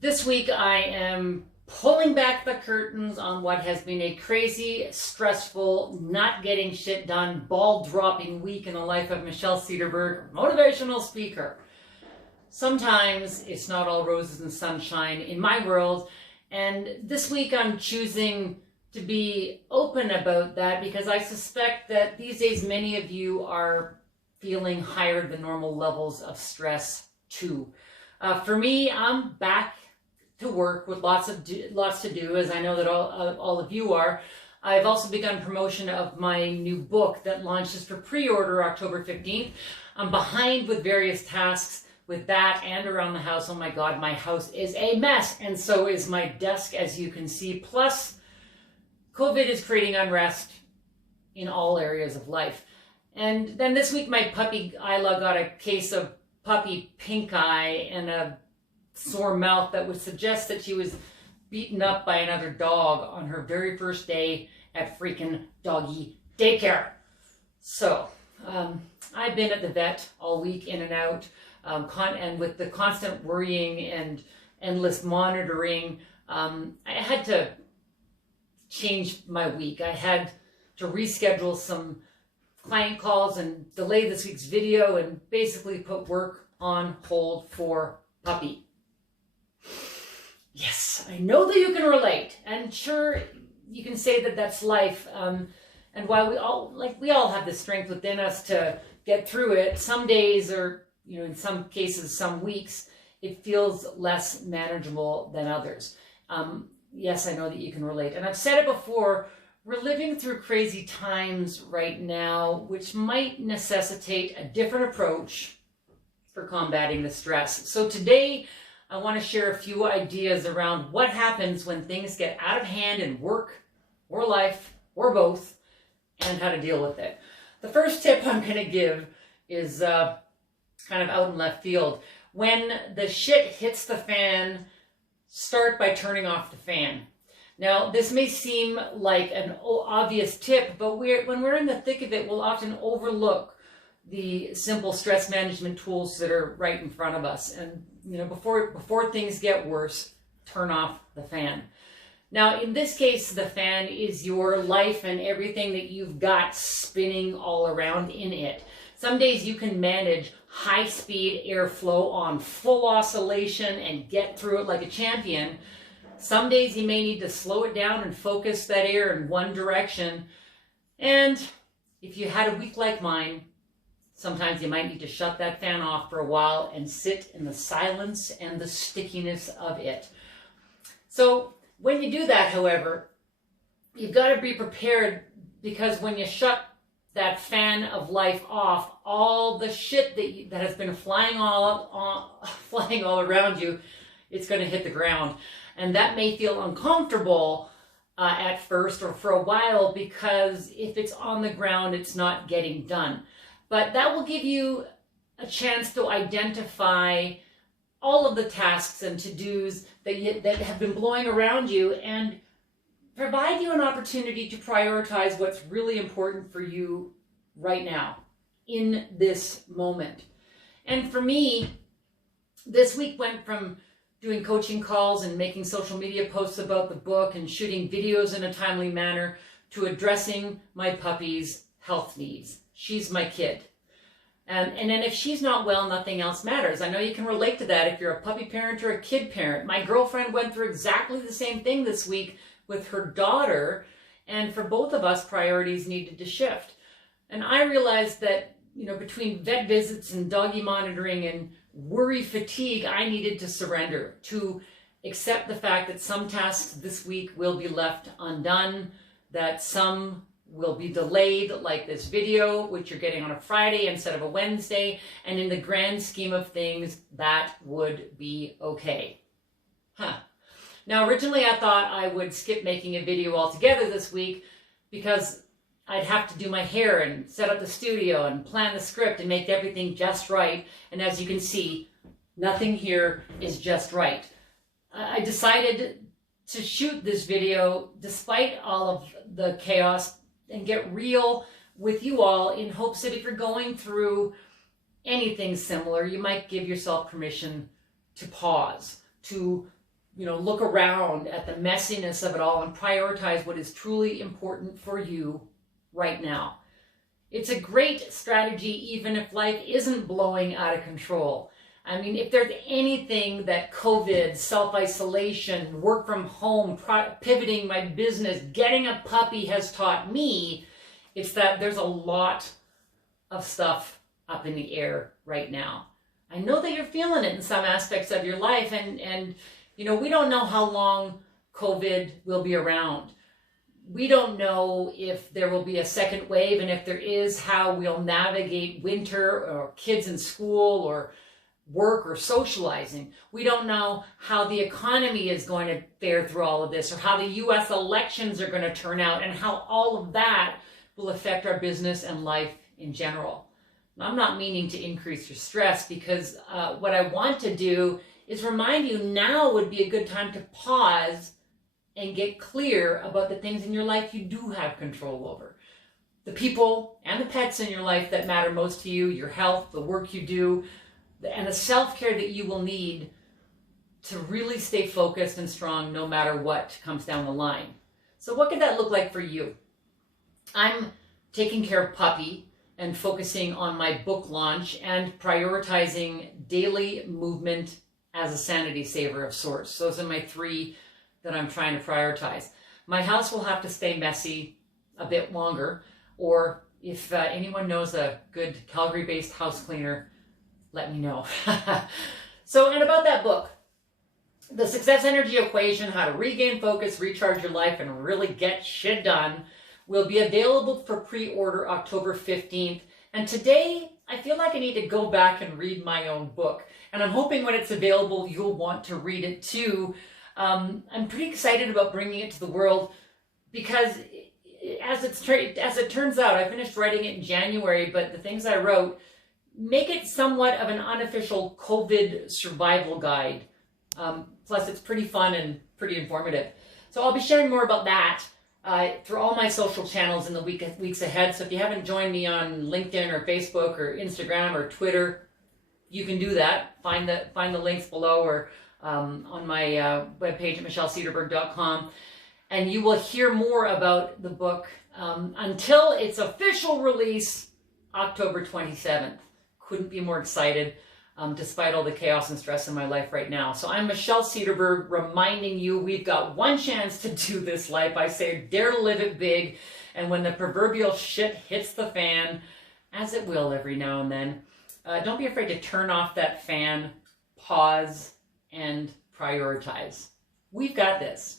This week I am pulling back the curtains on what has been a crazy, stressful, not getting shit done, ball-dropping week in the life of Michelle Cederberg, motivational speaker. Sometimes it's not all roses and sunshine in my world, and this week I'm choosing to be open about that because I suspect that these days many of you are feeling higher than normal levels of stress too. For me, I'm back to work with lots to do, as I know that all of you are. I've also begun promotion of my new book that launches for pre-order October 15th. I'm behind with various tasks with that and around the house. Oh my God, my house is a mess, and so is my desk, as you can see. Plus, COVID is creating unrest in all areas of life. And then this week, my puppy Isla got a case of puppy pink eye and a sore mouth that would suggest that she was beaten up by another dog on her very first day at freaking doggy daycare. So I've been at the vet all week, in and out, and with the constant worrying and endless monitoring, I had to change my week. I had to reschedule some client calls and delay this week's video and basically put work on hold for puppy. Yes, I know that you can relate, and sure, you can say that that's life. And while we all have the strength within us to get through it, some days, or in some cases, some weeks, it feels less manageable than others. Yes, I know that you can relate, and I've said it before. We're living through crazy times right now, which might necessitate a different approach for combating the stress. So today, I want to share a few ideas around what happens when things get out of hand in work or life or both, and how to deal with it. The first tip I'm going to give is kind of out in left field. When the shit hits the fan, start by turning off the fan. Now, this may seem like an obvious tip, but when we're in the thick of it, we'll often overlook the simple stress management tools that are right in front of us. And before things get worse, turn off the fan. Now, in this case, the fan is your life and everything that you've got spinning all around in it. Some days you can manage high-speed airflow on full oscillation and get through it like a champion. Some days you may need to slow it down and focus that air in one direction. And if you had a week like mine, sometimes you might need to shut that fan off for a while and sit in the silence and the stickiness of it. So when you do that, however, you've got to be prepared, because when you shut that fan of life off, all the shit that has been flying all around you, it's going to hit the ground. And that may feel uncomfortable at first or for a while, because if it's on the ground, it's not getting done. But that will give you a chance to identify all of the tasks and to-dos that have been blowing around you, and provide you an opportunity to prioritize what's really important for you right now, in this moment. And for me, this week went from doing coaching calls and making social media posts about the book and shooting videos in a timely manner to addressing my puppy's health needs. She's my kid. And then if she's not well, nothing else matters. I know you can relate to that if you're a puppy parent or a kid parent. My girlfriend went through exactly the same thing this week with her daughter, and for both of us, priorities needed to shift. And I realized that, between vet visits and doggy monitoring and worry fatigue, I needed to surrender, to accept the fact that some tasks this week will be left undone, that some will be delayed, like this video, which you're getting on a Friday instead of a Wednesday, and in the grand scheme of things, that would be okay. Now, originally I thought I would skip making a video altogether this week, because I'd have to do my hair and set up the studio and plan the script and make everything just right. And as you can see, nothing here is just right. I decided to shoot this video despite all of the chaos and get real with you all, in hopes that if you're going through anything similar, you might give yourself permission to pause, to look around at the messiness of it all and prioritize what is truly important for you right now. It's a great strategy even if life isn't blowing out of control. I mean, if there's anything that COVID, self-isolation, work from home, pivoting my business, getting a puppy has taught me, it's that there's a lot of stuff up in the air right now. I know that you're feeling it in some aspects of your life, and we don't know how long COVID will be around. We don't know if there will be a second wave, and if there is, how we'll navigate winter or kids in school or work or socializing. We don't know how the economy is going to fare through all of this, or how the US elections are going to turn out, and how all of that will affect our business and life in general. I'm not meaning to increase your stress, because what I want to do is remind you now would be a good time to pause and get clear about the things in your life you do have control over. The people and the pets in your life that matter most to you, your health, the work you do, and the self-care that you will need to really stay focused and strong no matter what comes down the line. So what could that look like for you? I'm taking care of Puppy and focusing on my book launch and prioritizing daily movement as a sanity saver of sorts. Those are my 3 that I'm trying to prioritize. My house will have to stay messy a bit longer, or if anyone knows a good Calgary-based house cleaner, let me know. So, and about that book, The Success Energy Equation, How to Regain Focus, Recharge Your Life, and Really Get Shit Done, will be available for pre-order October 15th. And today, I feel like I need to go back and read my own book. And I'm hoping when it's available, you'll want to read it too. I'm pretty excited about bringing it to the world, because as it turns out, I finished writing it in January, but the things I wrote make it somewhat of an unofficial COVID survival guide. Plus, it's pretty fun and pretty informative. So I'll be sharing more about that through all my social channels in the weeks ahead. So if you haven't joined me on LinkedIn or Facebook or Instagram or Twitter, you can do that. Find the links below, or on my webpage at michellecederberg.com. And you will hear more about the book until its official release, October 27th. Couldn't be more excited, despite all the chaos and stress in my life right now. So I'm Michelle Cederberg, reminding you we've got one chance to do this life. I say dare to live it big, and when the proverbial shit hits the fan, as it will every now and then, don't be afraid to turn off that fan, pause, and prioritize. We've got this.